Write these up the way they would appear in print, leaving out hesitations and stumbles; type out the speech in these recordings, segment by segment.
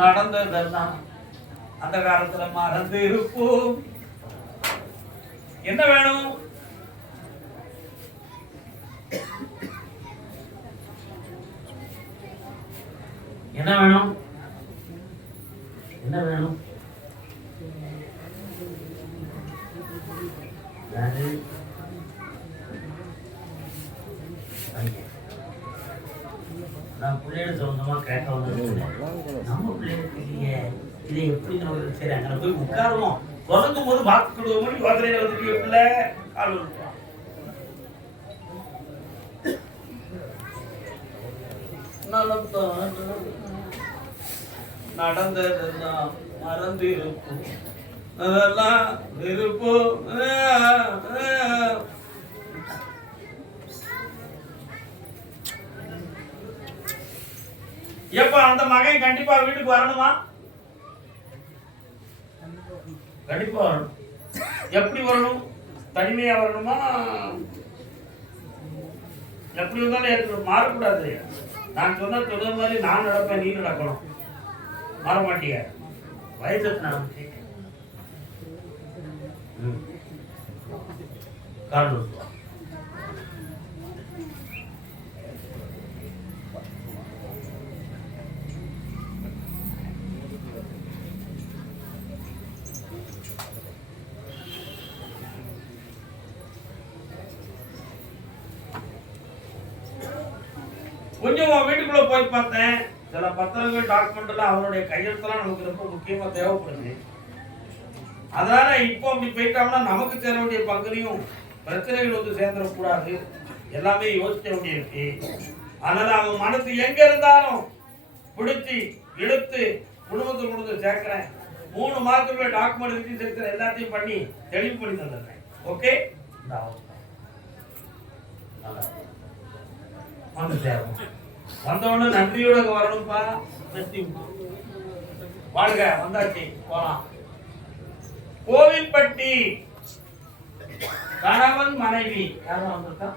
நடந்ததெல்லாம் அந்த காலத்துல மறந்து இருப்போம். என்ன வேணும்? என்ன வேணும்? என்ன வேணும்? நான் பிள்ளையோட சொந்தமா கேட்க வந்துருக்கேன். நம்ம பிள்ளைகளுக்கு இல்லையே, இதை எப்படி நம்ம சரி அங்கே போய் உட்காருவோம். தொடங்கும் போது வாக்கு கொடுவோம். யோசனையில வந்துட்டு பிள்ளை கால் நடந்ததெல்லாம் மறந்து இருக்கும். அதெல்லாம் இருப்போம். எப்ப அந்த மகன் கண்டிப்பா வீட்டுக்கு வரணுமா? கண்டிப்பா வரணும். எப்படி வரணும்? தனிமையா வரணுமா? எப்படி வந்தாலும் மாறக்கூடாது. நான் சொன்ன தொடர் மாதிரி நான் நடப்பேன், நீ நடக்கணும். மாற மாட்டீங்க. வயசுக்கு நடந்து காடு கொஞ்சம் வீட்டுக்குள்ள போய் பார்த்தேன். சில பத்திரங்கள் டாக்குமெண்ட்லாம் அவருடைய கையெழுத்தெல்லாம் நமக்கு ரொம்ப முக்கியமா தேவைப்படுது. அதனால இப்போ அப்படி போயிட்டோம்னா நமக்கு சேர வேண்டிய பங்குலையும் பிரச்சனைகள் வந்து சேர்ந்துடக்கூடாது. எல்லாமே யோசிக்க வேண்டியிருக்கு. அதனால அவங்க மனசு எங்க இருந்தாலும் பிடிச்சி இழுத்து குடும்பத்தில் கொடுத்து சேர்க்கிறேன். 3 மாதத்துக்குள்ள டாக்குமெண்ட் வச்சு சேர்க்கிற எல்லாத்தையும் பண்ணி தெளிவு பண்ணி தந்துடுறேன். ஓகே, வந்து சேரும். வந்தவொடனே நன்றியோட வரணும்பா. நன்றி வாழ்க. வந்தாச்சு, போலாம். கோவில்பட்டி கணவன் மனைவி யாரும் வந்திருக்கா?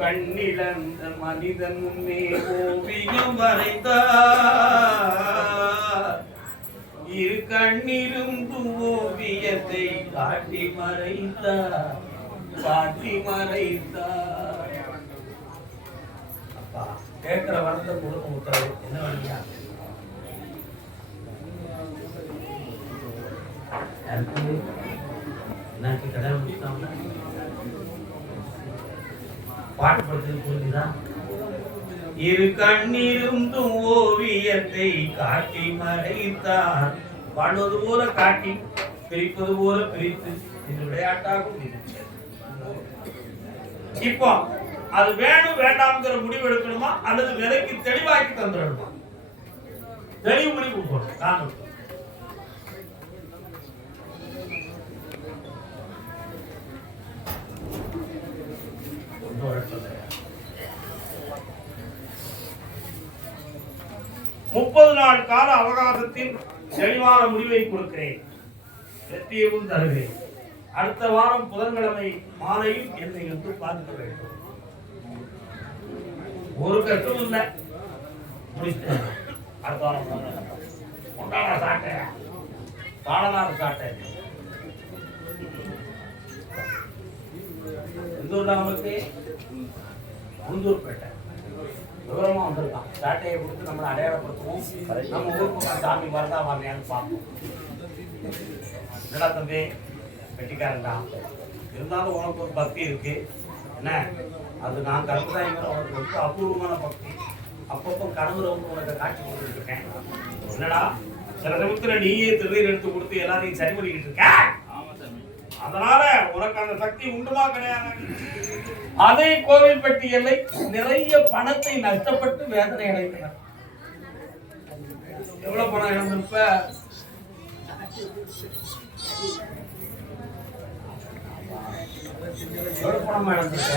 கண்ணிழந்த மனிதன் ஓவியம் வரைந்தார். இரு கண்ணிருந்து ஓவியத்தை காட்டி மறைத்தார். அப்பா கேட்கிற வரத்தை கொடுக்க உத்தரவு என்ன வழியா? எனக்கு கடை முடித்தாங்க. பாட்டு படுத்தது புரிஞ்சுதா? இரு கண்ணிருந்து ஓவியத்தை காட்டி மறைத்தார். பாடுவது போல காட்டி, பிரிப்பது போல பிரித்து இது விளையாட்டாகும். இப்போ அது வேணும் வேண்டாம்ங்கிற முடிவு எடுக்கணுமா அல்லது விலைக்கு தெளிவாக்கி தந்துடணுமா? தெளிவு முடிவு போடணும். காரணம் 30 நாள் கால அவகாசத்தில் தெளிவான முடிவை கொடுக்கிறேன். வெற்றியவும் தருகிறேன். அடுத்த வாரம் புதன்கிழமை மாலையில் என்னை வந்து பார்க்க வேண்டும். ஒரு கஷ்டம் இல்லை. அடுத்த வாரம் கொண்டாட சாட்டை காலனார் சாட்டை எந்த ஊர்ல நமக்கு உளுந்தூர்பேட்டை விவரமா வந்திருக்கான். சாட்டையை கொடுத்து நம்மளை அடையாளப்படுத்துவோம். நம்ம ஊருக்கு சாமி வரதா வரலையான்னு பார்ப்போம். என்னடா தம்பி வெட்டிக்காரன் தான் இருந்தாலும் உனக்கு ஒரு பக்தி இருக்கு. என்ன அது நான் கருத்தாய்கிற உனக்கு வந்து அபூர்வமான பக்தி. அப்பப்போ கனவுல வந்து உனக்கு காட்சி கொடுத்துட்டு இருக்கேன். என்னடா சில சமயத்துல நீயே திருநீர் எடுத்து கொடுத்து எல்லாரையும் சரி பண்ணிக்கிட்டு இருக்க. அதனால உனக்கு அந்த சக்தி உண்டுமா கிடையாது. அதே கோவில்பட்டி எல்லை நிறைய பணத்தை நஷ்டப்பட்டு வேதனை அடைந்தனர். எவ்வளவு பணம் இழந்திருப்ப? எவ்வளவு பணம் இழந்திருக்க?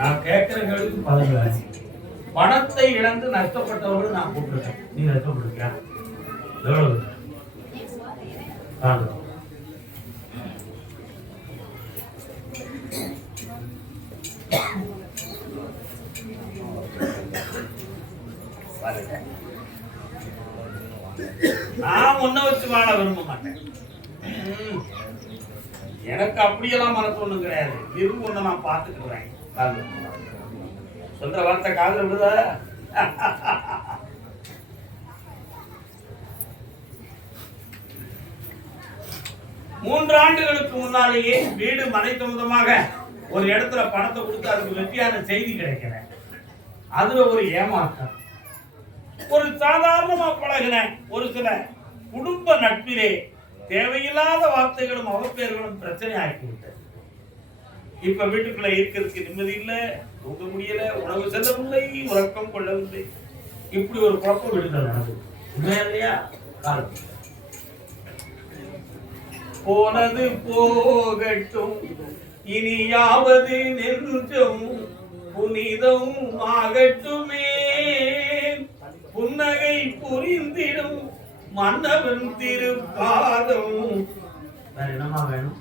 நான் கேட்கிற கேள்விக்கு பதில் பணத்தை இழந்து நஷ்டப்பட்டவர்கள் நான் கூப்பிட்டுருக்கேன். நீ நஷ்டப்பட்டிருக்கியா? எவ்வளவு? நான் ஒன்ன வச்சு வாழ விரும்ப மாட்டேன். எனக்கு அப்படியெல்லாம் மனசு ஒண்ணும் கிடையாது. விரும்பு ஒண்ணு நான் பார்த்துக்கிறேன். சொல்ற வார்த்தை காதுல விடுதா? 3 ஆண்டுகளுக்கு முன்னாலேயே வீடு மனை சொந்தமாக ஒரு இடத்துல பணத்தை கொடுத்து அதுக்கு வெற்றியான செய்தி கிடைக்கல. அதுல ஒரு ஏமாற்றம். ஒரு சாதாரணமா பழகின ஒரு சில குடும்ப நட்பிலே தேவையில்லாத வார்த்தைகளும் அவப்பெயர்களும் பிரச்சனை ஆகிவிட்டது. இப்ப வீட்டுக்குள்ள இருக்கிறதுக்கு நிம்மதி இல்லை, தூங்க முடியல, உணவு செல்லவில்லை, உறக்கம் கொள்ளவில்லை. இப்படி ஒரு குழப்பம் வீடுகள் நடந்தது. உண்மையா காலம் போனது போகட்டும், இனியாவது நெஞ்சம் புனிதம் ஆகட்டுமே, புன்னகை புரிந்திடும் மன்னவன் திருப்பாதம். வேற என்னமா வேணும்?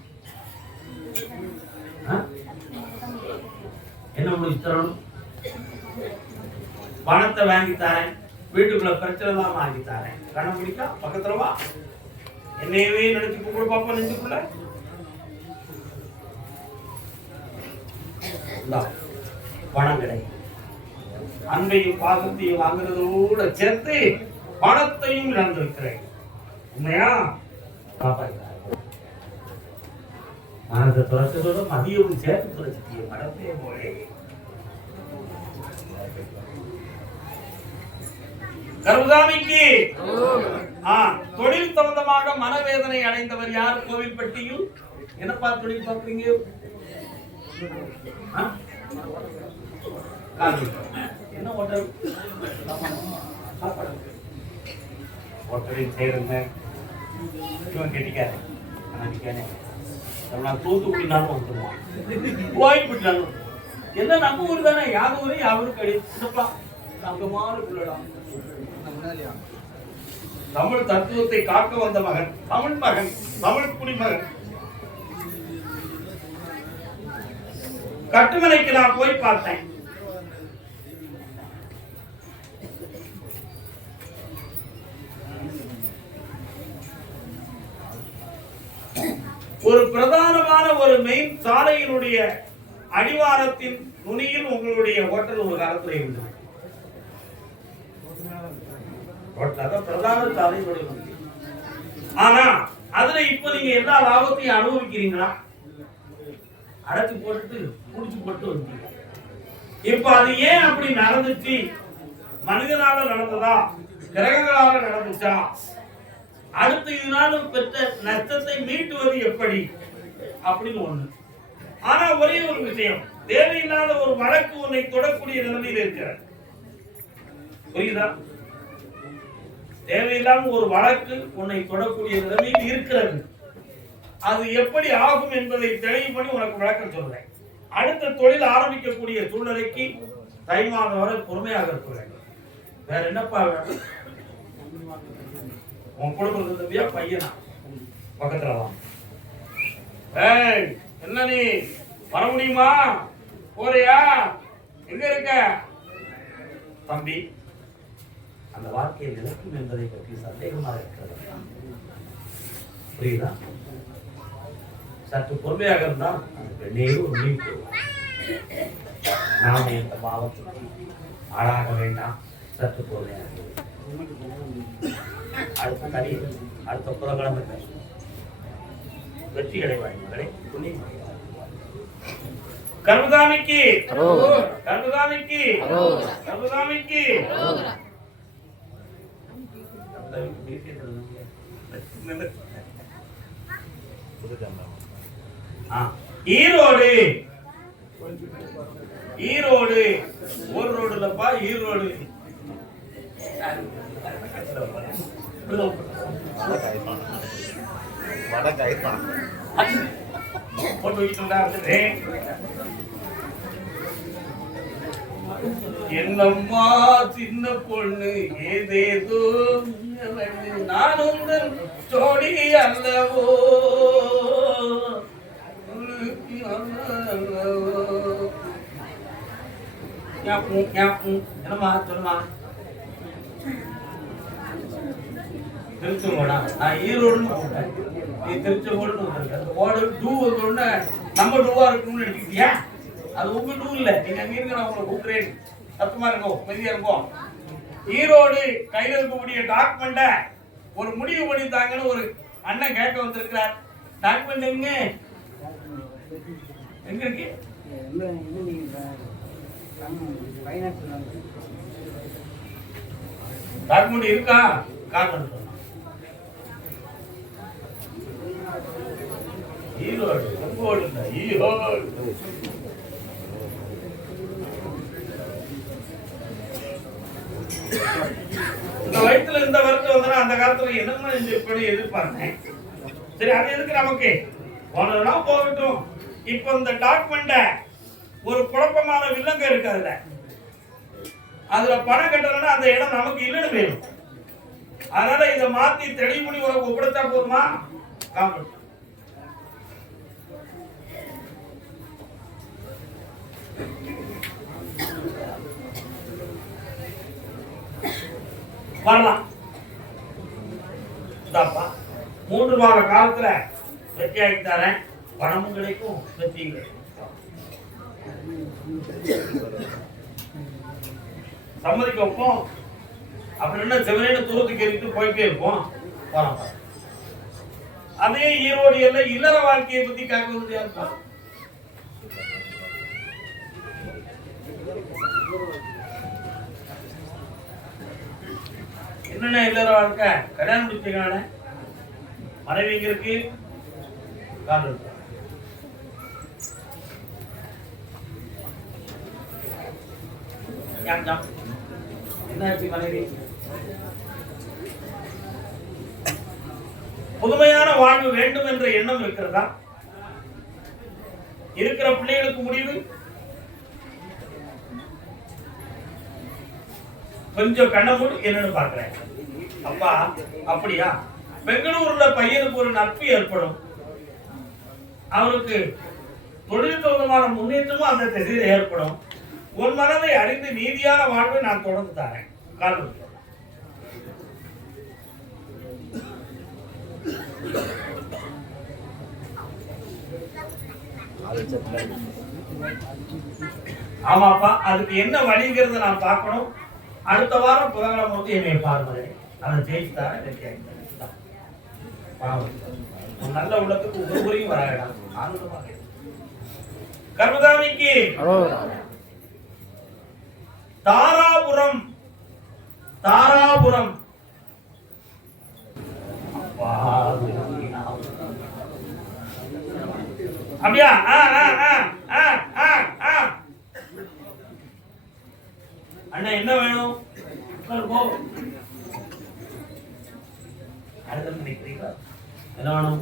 என்ன முடிச்சு தரணும்? பணத்தை வாங்கி தரேன், வீட்டுக்குள்ள பிரச்சனை தான் வாங்கி தரேன். கணம் பிடிக்கா பக்கத்துல வா, என்னையவே நினைச்சு கூட பாப்பா நெஞ்சுக்குள்ள பணம் கிடைக்கும். அன்பையும் பாசத்தையும் வாங்குறதோட சேர்த்து பணத்தையும் இழந்திருக்கிறேன். உண்மையா பாப்பா மனத்தை துறச்சதோட மதியமும் சேர்த்து துறச்சிட்டிய மனத்தே போலே. கருதாமிக்கு தொழில் சம்பந்தமாக மனவேதனை அடைந்தவர் யார்? கோவில்பட்டியில். என்னப்பா தொழில் பார்க்குறீங்க? என்ன ஹோட்டல்? ஹோட்டலில் சேருங்க. இவன் கெட்டிக்காரு. தூத்துக்குடினாலும் வந்துடுவான், கோயில்பட்டினாலும். என்ன நம்ம ஊர் தானே, யார் ஊரு யாரும் கிடையாது. தங்கமான பிள்ளை, தமிழ் தத்துவத்தை காக்க வந்த மகன், தமிழ் மகன், தமிழ் குடிமகன். கட்டுமனைக்கு நான் போய் பார்த்தேன். ஒரு பிரதானமான ஒரு மெயின் சாலையினுடைய அடிவாரத்தின் நுனியில் உங்களுடைய ஹோட்டல் ஒரு காலத்தில் இருந்தது. பிரதான சாலையினுடைய நுனி. ஆனா அதுல இப்ப நீங்க எல்லா லாபத்தையும் அனுபவிக்கிறீங்களா? அடைச்சு போட்டு குடிச்சு போட்டு வந்தீங்க. இப்ப அது ஏன் அப்படி நடந்துச்சு? மனிதனால நடந்ததா, கிரகங்களால நடந்துச்சா? அடுத்து இதனாலும் பெற்ற நஷ்டத்தை மீட்டுவது எப்படி அப்படின்னு ஒண்ணு. ஆனா ஒரே ஒரு விஷயம், தேவையில்லாத ஒரு வழக்கு உன்னை தொடக்கூடிய நிலைமையில் இருக்கிறது. புரியுதா? தேவையில்லாம ஒரு வழக்கு உன்னை தொடக்கூடிய நிலைமையில் இருக்கிறது. அது எப்படி ஆகும் என்பதை தெளிவு பண்ணி உனக்கு விளக்கம் சொல்றேன். அடுத்த தொழில் ஆரம்பிக்கக்கூடிய சூழ்நிலைக்கு தை மாதம் வரை பொறுமையாக இருக்க வேண்டும். வேற என்னப்பா வேணும்? உன் குடும்பத்து தம்பியா பையனா பக்கத்துல வா. ஏய், என்ன நீ வர முடியுமா? போறியா? எங்க இருக்க தம்பி? அந்த வாழ்க்கையை நிலைக்கும் என்பதை பற்றி சந்தேகமாக இருக்கிறது. புரியுதா? சற்று பொறுமையாக இருந்தால் அந்த பெண்ணே ஒரு மீட்பு. நாம எந்த பாவத்துக்கு ஆளாக வேண்டாம். சற்று பொறுமையாக அடுத்த தனி அடுத்த புறக்கிழமை பேசுவோம். வெற்றி அடைவாய்களே. கருதாமிக்கு கருதாமிக்கு கருதாமிக்கு ஈரோடு ஈரோடு ஒரு ரோடு இல்லப்பா, ஈரோடு. என்னம்மா சின்ன பொண்ணு ஏதேதோ நான் உங்கள் ஜோடி அல்லவோ, என்னம்மா சொல்லுமா? திருச்செங்கோடா? நான் ஈரோடுன்னு போட்டேன், நீ திருச்செங்கோடுன்னு வந்துருக்க. அந்த ஓடு டூ வந்தோடனே நம்ம டூவா இருக்கணும்னு நினைக்கிறியா? அது உங்க டூ இல்லை, நீங்க அங்க இருக்க, நான் உங்களை கூப்பிடுறேன். சத்தமா இருக்கும், மெதியா இருக்கும். ஈரோடு கையில் இருக்கக்கூடிய டாக்குமெண்ட ஒரு முடிவு பண்ணித்தாங்கன்னு ஒரு அண்ணன் கேட்க வந்திருக்கிறார். டாக்குமெண்ட் எங்க இருக்கு? டாக்குமெண்ட் இருக்கா? காரணம் ஈரோடு உங்களோடு இல்லை, ஈரோடு. இந்த வயசுல இந்த வருஷம் வந்தா அந்த காலத்துல என்னமா இப்படி எதிர்பார்த்தேன். சரி, அது எதுக்கு நமக்கு? போனதுனா போகட்டும். இப்ப இந்த டாக்குமெண்ட ஒரு குழப்பமான வில்லங்க இருக்கு. அதுல பணம் கட்டலன்னா அந்த இடம் நமக்கு இல்லைன்னு வேணும். அதனால இதை மாத்தி தெளிவு பண்ணி உனக்கு ஒப்படைச்சா போதுமா? காம்பட் வரலாம். 3 வார காலத்துல வெற்றி ஆகி தரேன். பணமும் கிடைக்கும், வெற்றியும் கிடைக்கும். சம்மதிக்க வைப்போம். அப்படி என்ன செவனேன்னு தூரத்துக்கு எரிட்டு போயிட்டே இருப்போம். வரோம். அதே ஈரோடு எல்லாம் இல்லற வாழ்க்கையை பத்தி கேட்க வந்து யாருக்கா? என்னென்ன இல்லற வாழ்க்கை? கல்யாணம் முடிச்சுக்கான மனைவி இருக்கு, காதல் என்ன மனைவி. புதுமையான வாழ்வு வேண்டும் என்ற எண்ணம் இருக்கிறதா? இருக்கிற பிள்ளைகளுக்கு முடிவு கொஞ்சம் கண்ணமூடு என்னன்னு பாக்குறேன். அப்பா அப்படியா? பெங்களூர்ல பையனுக்கு ஒரு நட்பு ஏற்படும். அவருக்கு தொழில் தொடர்பான முன்னேற்றமும் அந்த திசையில் ஏற்படும். உன் மனதை அறிந்து நீதியான வாழ்வை நான் தொடர்ந்து தரேன். காரணம் ஆமாப்பா, அதுக்கு என்ன வழிங்கிறத நான் பார்க்கணும். அடுத்த வாரம் புதன்கிழமை வந்து என்னை பாருங்க. அதை ஜெயிச்சுட்டார நல்ல உள்ளத்துக்கு ஒவ்வொருவரையும் வராயிடாம். ஆனந்தமாக கர்மதாமிக்கு தாராபுரம். தாராபுரம் அப்படியா? அண்ணா என்ன வேணும்? என்ன வேணும்?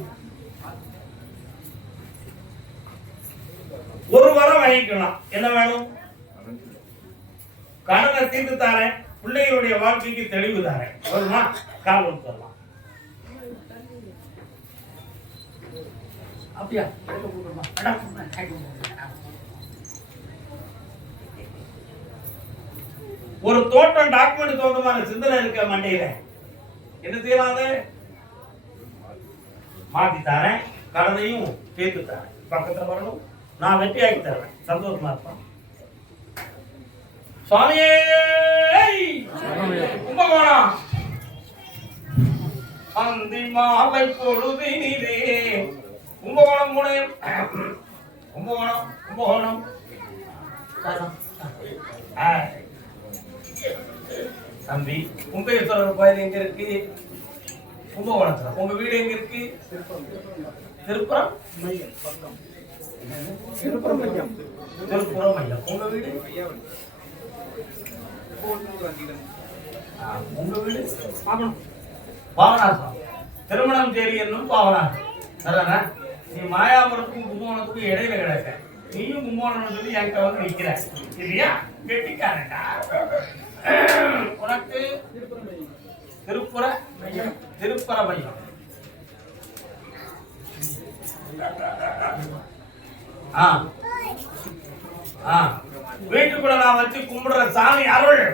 ஒரு வாரம் வாங்கிக்கலாம். என்ன வேணும்? கடனை தீர்த்து தாரேன், பிள்ளைகளுடைய வாழ்க்கைக்கு தெளிவு தாரேன். வருமா? காலம் தரலாம். அப்படியா? ஒரு தோட்டம் டாக்குமெண்ட் சொந்தமான சிந்தனை இருக்க மண்டையில என்ன செய்யலாம்? மாத்தி தரேன், கடனையும் சேர்த்து தரேன். பக்கத்துல வரணும், நான் வெற்றி ஆக்கி தரேன். சந்தோஷமா இருப்பான். சுவாமியே கும்பகோணம் அந்தி மாலை பொழுதினிலே கும்பகோணம் முனையம் கும்பகோணம் கும்பகோணம் தம்பி, கும்பேஸ்வரர் கோயில் எங்க இருக்கு? கும்பகோணத்துல. உங்க வீடு எங்க இருக்கு? திருப்புரம் மையம். திருப்புரம் மையம். திருப்புரம் மையம். உங்க வீடு? உங்க வீடு பாவனாசம். திருமணம் தேடி என்னும் பாவனாசம். அதானே? நீ மாயாபுரத்துக்கும் கும்பகோணத்துக்கும் இடையில கிடக்க. நீயும் கும்பகோணம் சொல்லி என்கிட்ட வந்து நிக்கிற இல்லையா? கெட்டிக்காரண்டா. உனக்கு திருப்புர மையம். திருப்புர மையம். வீட்டுக்குள்ள நான் வச்சு கும்பிடுற சாமி அருள்.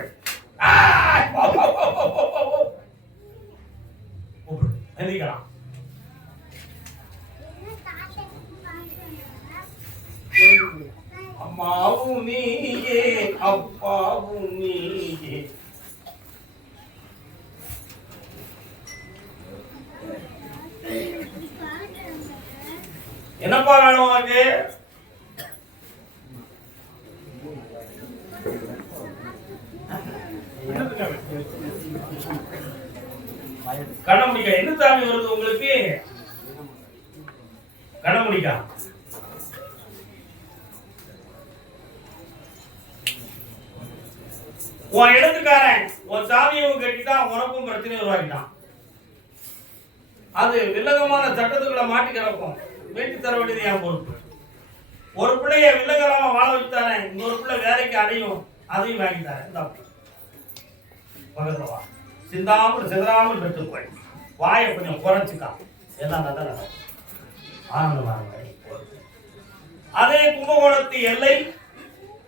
எந்திக்கலாம். அம்மாவும் நீயே அப்பாவும் நீயே. என்னப்பா வேணும் உனக்கு? கண்ணமுடிக்கா என்ன சாமி வருது உங்களுக்கு? கண்ணமுடிக்கா உன் இடத்துக்காரன் உன் சாமியும் கட்டிட்டான், உனக்கும் பிரச்சனை உருவாக்கிட்டான். அது வில்லகமான சட்டத்துக்குள்ள மாட்டி கிடக்கும். வீட்டு தர வேண்டியது என் பொறுப்பு. ஒரு பிள்ளைய வில்லகலாம வாழ வச்சுத்தானே, இன்னொரு பிள்ளை வேலைக்கு அடையும், அதையும் வாங்கித்தாரேன். இந்த பக்கத்துல வா, சிந்தாமல் சிதறாமல் பெற்றுக்கொள். வாயை கொஞ்சம் குறைச்சிக்கா, எல்லாம் நல்லா ஆனந்தமாக. அதே கும்பகோணத்து எல்லை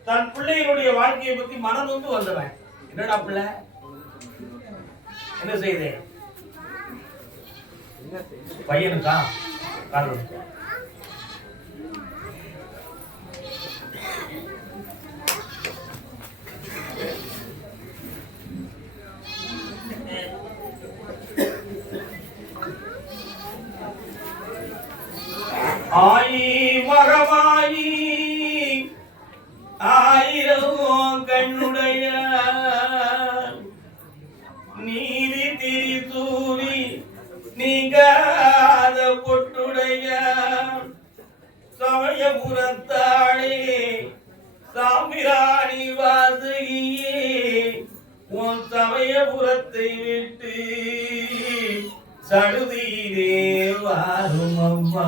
தன் பிள்ளைகளுடைய வாழ்க்கையை பத்தி மனம் வந்து வந்தவன். என்னடா பிள்ளை என்ன செய்தே? பையனுக்கா காரணம் ஆயி மகமாயி ஆயிரம் கண்ணுடைய நீதி திரி தூரி நீங்காத பொட்டுடைய சமயபுரத்தாளே சாமிராணி வாசகியே உன் சமயபுரத்தை விட்டு சடுதியிலே வாரும் அம்மா.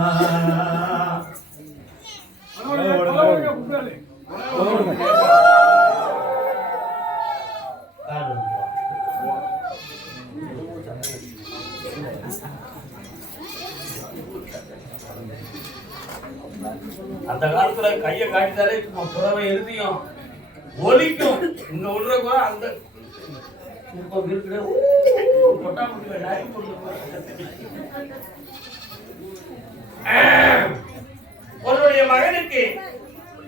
அந்த காலத்துல கைய காட்டிட்டாலே சும்மா புறவை எழுதியும் ஒலிக்கும். இங்க விடுற கூட அந்த உன்னுடைய மகனுக்கு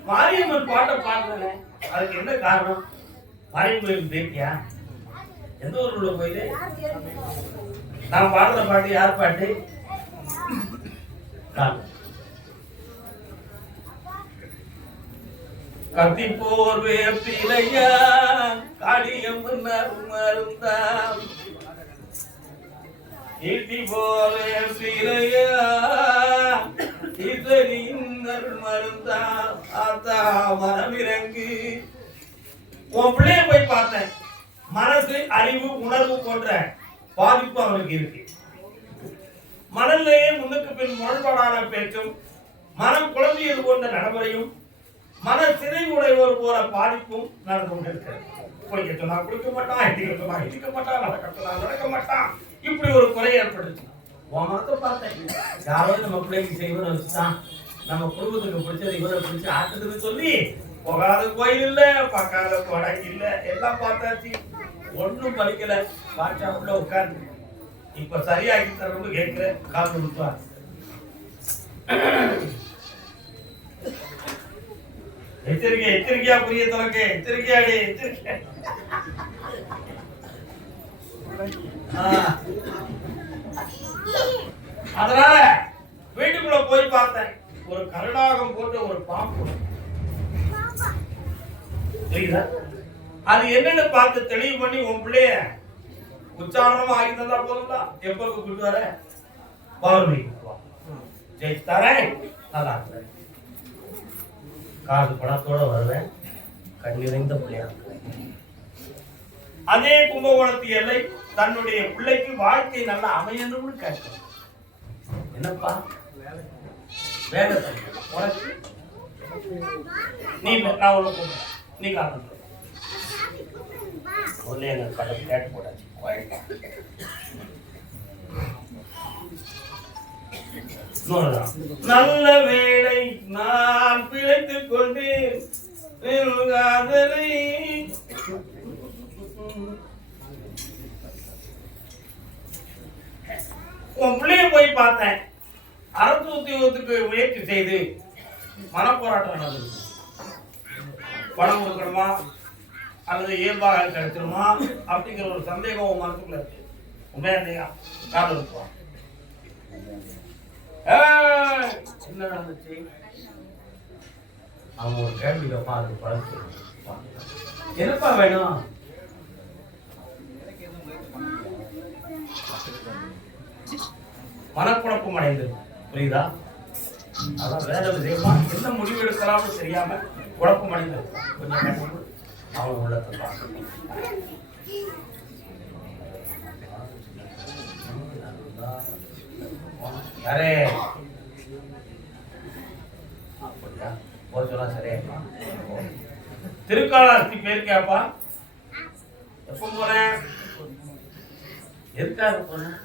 மாரியம்மன் பாட்டை பாடுறேன். அதுக்கு என்ன காரணம்? மாரியம்மன் கோயில் பேட்டியா? எந்த ஊருள்ள கோயிலு? நான் பாடுற பாட்டு யார் பாட்டு? கத்தி போர்வே பிழையா காளியம் மருந்தாம் ஈட்டி போர்வே பிழையா இதனின்னல் மருந்தாம் ஆத்தா மனமிறங்கு. உன் பிள்ளைய போய் பார்த்தேன். மனசு அறிவு உணர்வு போன்ற பாதிப்பு அவனுக்கு இருக்கு. மனநிலையே முன்னுக்கு பின் முரண்பாடான பேச்சும் மனம் குழம்பியது போன்ற நடைமுறையும் மன சிறை உடையோர் போற பாதிப்பும் நடந்து கொண்டிருக்கிறது. குளிக்க சொன்னா குளிக்க மாட்டான், இடிக்க சொன்னா இடிக்க மாட்டான், நடக்க சொன்னா நடக்க மாட்டான். இப்படி ஒரு குறை ஏற்பட்டுச்சு. உன் மனத்தை பார்த்தேன். யாராவது நம்ம பிள்ளைக்கு செய்வதை வச்சுதான் நம்ம குடும்பத்துக்கு பிடிச்சது இவரை பிடிச்சி ஆட்டுதுன்னு சொல்லி போகாத கோயில் இல்ல, பார்க்காத கொடை இல்ல, எல்லாம் பார்த்தாச்சு, ஒன்னும் படிக்கல. பாட்சா உள்ள உட்கார்ந்து இப்ப சரியாக்கி தரணும்னு கேட்கிற காசு கொடுப்பார். எச்சரிக்கை எச்சரிக்கையா புரிய தனக்கு எச்சரிக்கையாடி எச்சரிக்கை. அதனால வீட்டுக்குள்ள போய் பார்த்தேன். ஒரு கருடாகம் போட்டு ஒரு பாம்பு. அது என்னன்னு பார்த்து தெளிவு பண்ணி உன் பிள்ளைய உச்சாரணமா ஆகி தந்தா போதும்டா. எப்ப கூப்பிட்டு வர? பௌர்ணமி ஜெயிச்சு தரேன். நல்லா இருக்கிறேன். காசு பணத்தோட வருவேன். கண்ணிறைந்த பிள்ளையா. அதே கும்பகோணத்து எல்லை தன்னுடைய பிள்ளைக்கு வாழ்க்கை நல்லா அமையணும்னு கேட்க. என்னப்பா வேலை உனக்கு நீ நான் உள்ள போகிறேன். நீ காரணம் ஒன்னே எனக்கு கடை கேட்டு போடாச்சு. நல்ல வேளை நான் பிழைத்துக் கொண்டு உன் பிள்ளைய போய் பார்த்தேன். அரசு உத்தியோகத்துக்கு முயற்சி செய்து மனப்போராட்டம் நடந்தது. பணம் கொடுக்கணுமா அல்லது இயல்பாக கிடைச்சிருமா அப்படிங்கிற ஒரு சந்தேகம் உன் மனசுக்குள்ள இருக்கு. உண்மையா இல்லையா? காரணம் இருக்குவா? என்ன நடந்துச்சு? அவங்க ஒரு கேள்வி வைப்பா, அது பழச்சு என்னப்பா வேணும்? மனக்குழப்பம் அடைந்தது. புரியுதா? அதான் வேற விஷயமா என்ன முடிவு எடுக்கலாம்னு தெரியாம குழப்பம் அடைந்தது. கொஞ்சம் அவங்க உள்ளத்தை பார்க்கணும். யாரே அப்படியா போக சொன்னா சரியா? திருக்காளாஸ்தி போயிருக்கியாப்பா? எப்ப போனேன்? எதுக்காக போனேன்?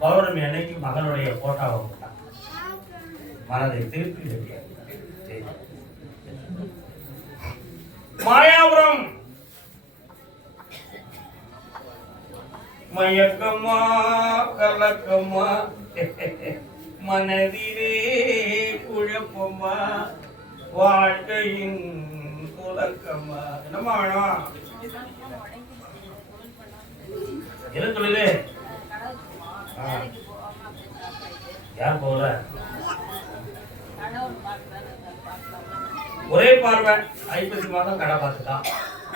பௌர்ணமி அன்னைக்கு மகனுடைய போட்டாவை போட்டான். மனதை திருப்பி மாயாபுரம் மயக்கமா கலக்கமா மனதிலே குழப்பமா வாழ்க்கையின் குலக்கமா. என்னமா வேணும்? என்ன சொல்லுது? யார் போகல? ஒரே பார்வை 50 மாதம் கடை பார்த்துட்டான்.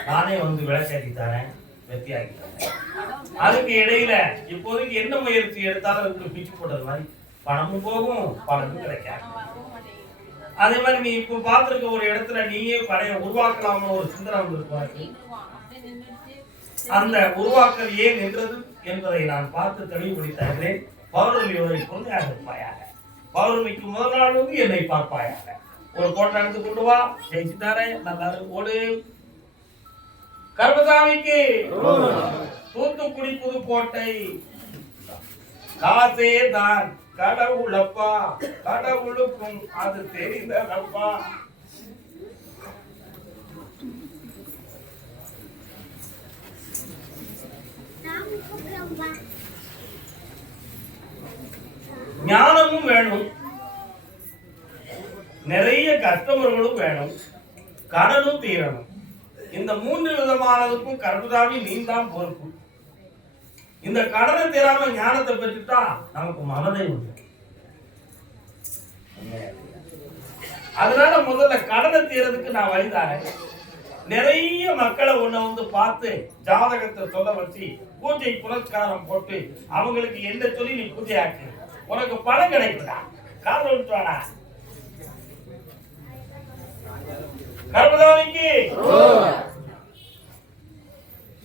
நானே வந்து விளக்கேற்றி தரேன், வெத்தி ஆகி தரேன். அதுக்கு இடையில இப்போதைக்கு என்ன முயற்சி எடுத்தாலும் அதுக்கு பிச்சு போடுறது மாதிரி பணமும் போகும், பணமும் கிடைக்காது. அதே மாதிரி நீ இப்போ பார்த்துருக்க ஒரு இடத்துல நீயே படைய உருவாக்கலாம்னு ஒரு சிந்தனை வந்திருப்பாரு. அந்த உருவாக்கல் ஏன் நின்றது என்பதை நான் பார்த்து தெளிவுபடுத்தேன். பௌர்ணமி வரை பொருளாக இருப்பாயாக. பௌர்ணமிக்கு முதல் நாள் வந்து என்னை பார்ப்பாயாக. ஒரு கோட்டை எடுத்து கொண்டு வா, ஜெயிச்சுட்டாரே நல்லா ஓடு. கருமசாமிக்கு தூத்துக்குடி புதுக்கோட்டை. காசே தான் கடவுளப்பா, கடவுளுக்கும் அது தெரிந்ததப்பா. ஞானமும் வேணும், நிறைய கஸ்டமர்களும் வேணும், கடனும் தீரணும். இந்த 3 விதமானதுக்கும் கர்மசாமி நீ தான் பொறுப்பு. இந்த கடனை தீராம ஞானத்தை பெற்றுட்டா நமக்கு மனதை உண்டு. அதனால முதல்ல கடனை தீரதுக்கு நான் வழிதாரேன். நிறைய மக்களை உன்னை வந்து பார்த்து ஜாதகத்தை சொல்ல வச்சு பூஜை புரஸ்காரம் போட்டு அவங்களுக்கு என்ன சொல்லி நீ பூஜையாக்கு, உனக்கு பணம் கிடைக்குதா? காரணம் விட்டுவாடா. கர்மசாமிக்கு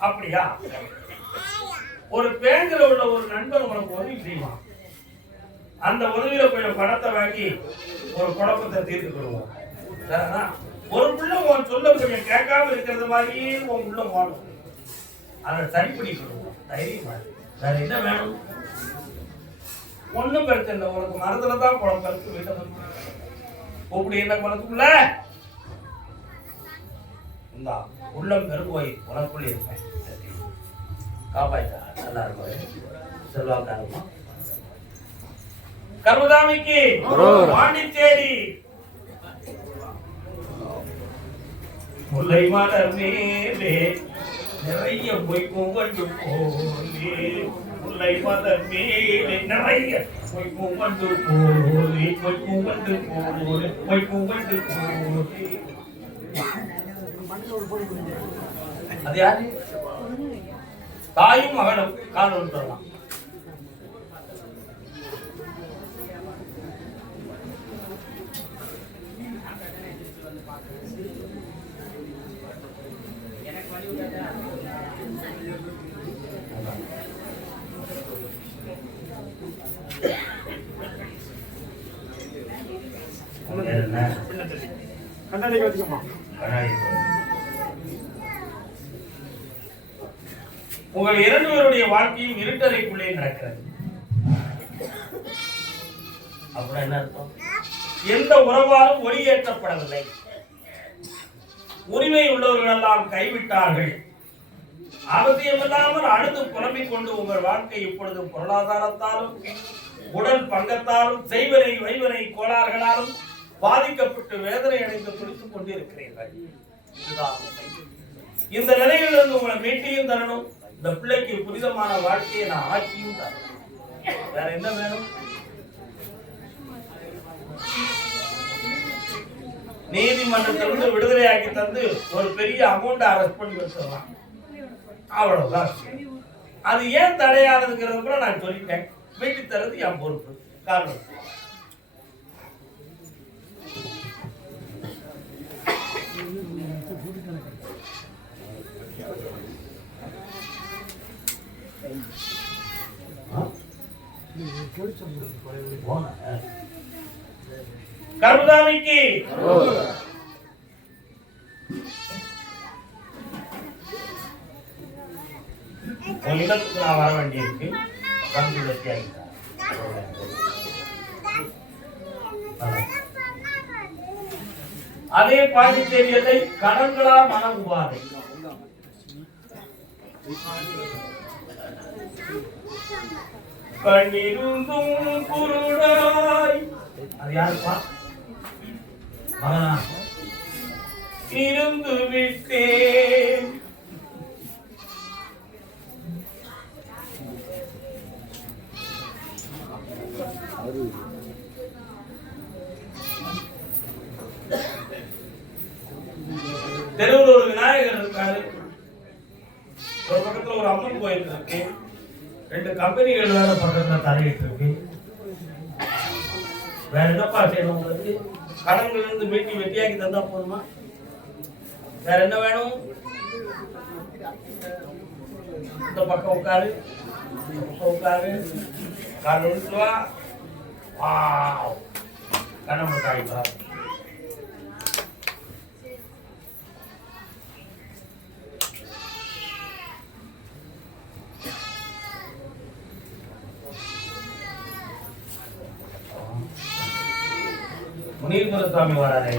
அப்படியா? ஒரு பேங்க்ல உள்ள ஒரு நண்பர் உனக்கு உதவி செய்வான். அந்த உதவியில கொஞ்சம் பணத்தை வாங்கி ஒரு குழப்பத்தை தீர்த்துக்கிடுவோம். ஒரு பிள்ளை உன் சொல்ல கொஞ்சம் கேட்காம இருக்கிறது மாதிரியே உன் உள்ள வாழும். அதை சரி பண்ணிக்கிடுவோம். தைரியமா வேற என்ன வேணும்? ஒண்ணும் பிரச்சனை இல்லை. உனக்கு மரத்துலதான் குழப்பம் இருக்கு. வீட்டை கூப்பிடு. என்ன குளத்துக்குள்ள இந்தா உள்ளம் பெருங்கோய் உனக்குள்ள இருப்பேன். காப்பாய்த்தா நல்லா இருக்கும். செல்வாக்காரமா கர்மசாமிக்கு பாண்டிச்சேரி. முல்லை மலர் மேலே நிறைய பொய்க்கும் வந்து போலே, முல்லை மலர் மேலே நிறைய பொய்க்கும் வந்து போலே, பொய்க்கும் வந்து போலே, பொய்க்கும் வந்து போலே. அது யாரு? தாயும் மகனும் காரணம் சொல்லலாம். உங்கள் 2 பேருடைய வாழ்க்கையும் இருட்டறைக்குள்ளே நடக்கிறது. அப்புறம் என்ன அர்த்தம்? எந்த உறவாலும் ஒளியேற்றப்படவில்லை. உரிமை உள்ளவர்கள் எல்லாம் கைவிட்டார்கள். அவசியமில்லாமல் அழுது புலம்பிக் கொண்டு உங்கள் வாழ்க்கை இப்பொழுது பொருளாதாரத்தாலும் உடல் பங்கத்தாலும் செய்வனை வைவனை கோளாறுகளாலும் பாதிக்கப்பட்டு வேதனை அடைந்து துடித்துக் கொண்டிருக்கிறீர்கள். இந்த நிலையிலிருந்து உங்களை மீட்டியும் தரணும். இந்த பிள்ளைக்கு புனிதமான வாழ்க்கையை நான் ஆக்கியும் தரணும். வேற என்ன வேணும்? நீதிமன்றத்திலிருந்து விடுதலையாக்கி தந்து ஒரு பெரிய அமௌண்ட் அரெஸ்ட் பண்ணி வச்சிடலாம். அவ்வளவுதான். அது ஏன் தடையானதுங்கிறது கூட நான் சொல்லிட்டேன். வீட்டு தரது என் பொறுப்பு. காரணம் கருதாமிக்கு இடத்துக்கு நான் வர வேண்டியிருக்கு. வந்து வெற்றியாகிட்டார். அதே பாண்டிச்சேரியத்தை கடன்களா மன உபாதை. கண்ணிருந்தும் குருடாய். அது யாருப்பா? மகனா இருந்து விட்டேன். தெருவில் ஒரு விநாயகர் இருக்காரு. ஒரு பக்கத்துல ஒரு அம்மன் கோயில் இருக்கு. 2 கம்பெனிகள் வேற பக்கத்துல தரையிட்டு இருக்கு. வேற என்னப்பா செய்யணும்? உங்களுக்கு கடன்கள் இருந்து மீட்டி வெட்டியாக்கி தந்தா போதுமா? வேற என்ன வேணும்? இந்த பக்கம் உட்காரு, உட்காரு, கால் ஒழுத்து வா. கண்ணம் காய்ப்பா. முனீஸ்வரசாமி வராது.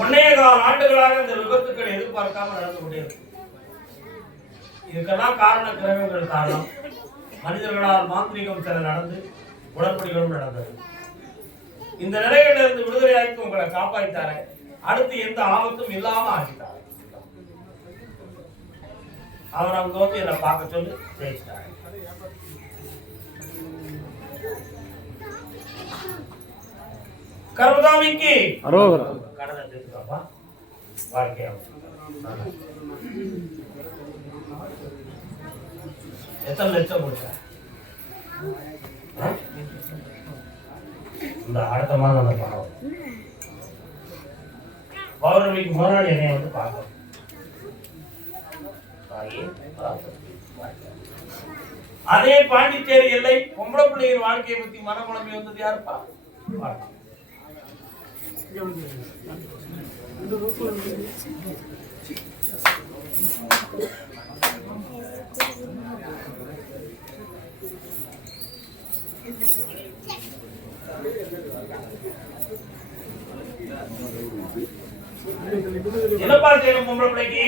ஒன்னேகால் ஆண்டுகளாக இந்த விபத்துக்கள் எதிர்பார்க்காமல் நடந்து கொண்டிருக்கும். இதுக்கெல்லாம் காரண கிரகங்கள் காரணம். மனிதர்களால் மாந்திரிகம் சில நடந்து உடற்படிகளும் நடந்தது. இந்த நிலையிலிருந்து விடுதலையாக்கி உங்களை காப்பாற்றித்தாரேன். அடுத்து எந்த ஆபத்தும் இல்லாம ஆக்கிட்டார். அவர் அங்க வந்து என்னை பார்க்க சொல்லி ஜெயிச்சிட்டாரு. கருதாமிக்கு கடனை எடுத்துக்காப்பா. வாழ்க்கையாகும். எத்தனை லட்சம் கொடுத்த? இந்த அடுத்த மாதம் அந்த பணம் பௌர்ணமிக்கு முன்னாடி என்னை வந்து பார்க்கணும். அதே பாண்டிச்சேரி எல்லை பொம்பளை பிள்ளையின் வாழ்க்கையை பத்தி மனக்குழம்பி வந்தது யாருப்பா? என்னப்பா செய்யணும் பொம்பளை பிள்ளைக்கு?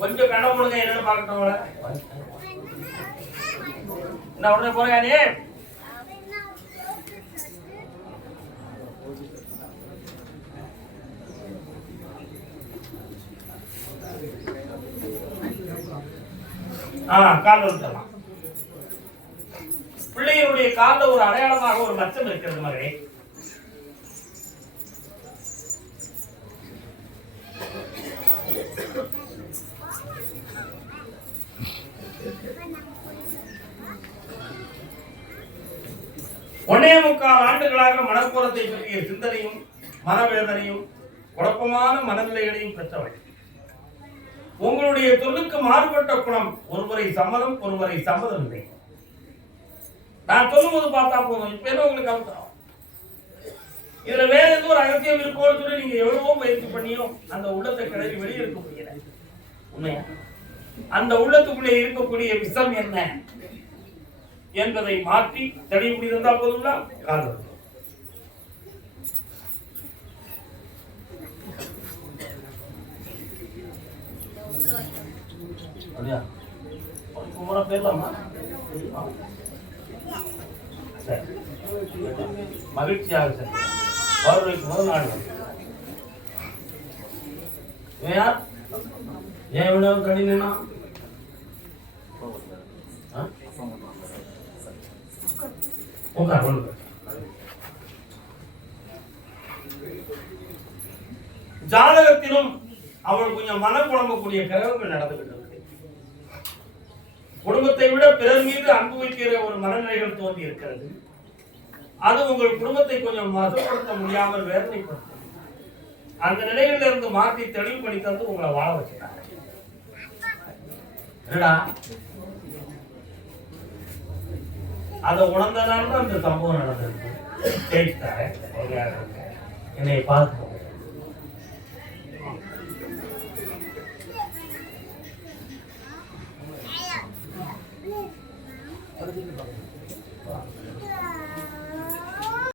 கொஞ்சம் கண்ண போடுங்க, என்னன்னு பார்க்கட்டும். என்ன உடனே போறானே? கால் வந்துடலாம். பிள்ளைகளுடைய காலில் ஒரு அடையாளமாக ஒரு மச்சம் இருக்கிறது மகளே. ஒன்னே முக்கால் ஆண்டுகளாக மனக்கோலத்தை பற்றிய சிந்தனையும் மனவேதனையும் குழப்பமான மனநிலைகளையும் பெற்றவள். உங்களுடைய தொழிலுக்கு மாறுபட்ட குணம், ஒருவரை சம்மதம் ஒருவரை சம்மதம் இல்லை. நான் சொல்லும்போது பார்த்தா போதும். இப்ப என்ன உங்களுக்கு அவசரம்? இதுல வேற ஏதோ ஒரு அகத்தியம் இருக்கோன்னு சொல்லி நீங்க எவ்வளவோ முயற்சி பண்ணியும் அந்த உள்ளத்தை கிளறி வெளியே இருக்க முடியல. உண்மையா? அந்த உள்ளத்துக்குள்ளே இருக்கக்கூடிய விஷம் என்ன என்பதை மாற்றி தெளிவு முடிந்தால் போதுங்களா? காரணம் பேர்லாமா? மகிழ்ச்சியாக சார் வருவதற்கு முதல் நாள் யார் ஏன் இவ்வளவு கடினா ஜாதகத்திலும் அவள் கொஞ்சம் மன குழம்பக்கூடிய கிரகங்கள் நடந்துகிட்டு இருக்கு. குடும்பத்தை விட பிறர் மீது அன்பு வைக்கிற ஒரு மனநிலைகள் தோன்றி இருக்கிறது. அது உங்கள் குடும்பத்தை கொஞ்சம் மதப்படுத்த முடியாமல் வேதனைப்படுத்தும். அந்த நிலையில இருந்து மாற்றி தெளிவு பண்ணி தந்து உங்களை வாழ வச்சுட்டாங்க. அதை உணர்ந்தனால தான் அந்த சம்பவம் நடந்திருக்கு. என்னை பார்த்து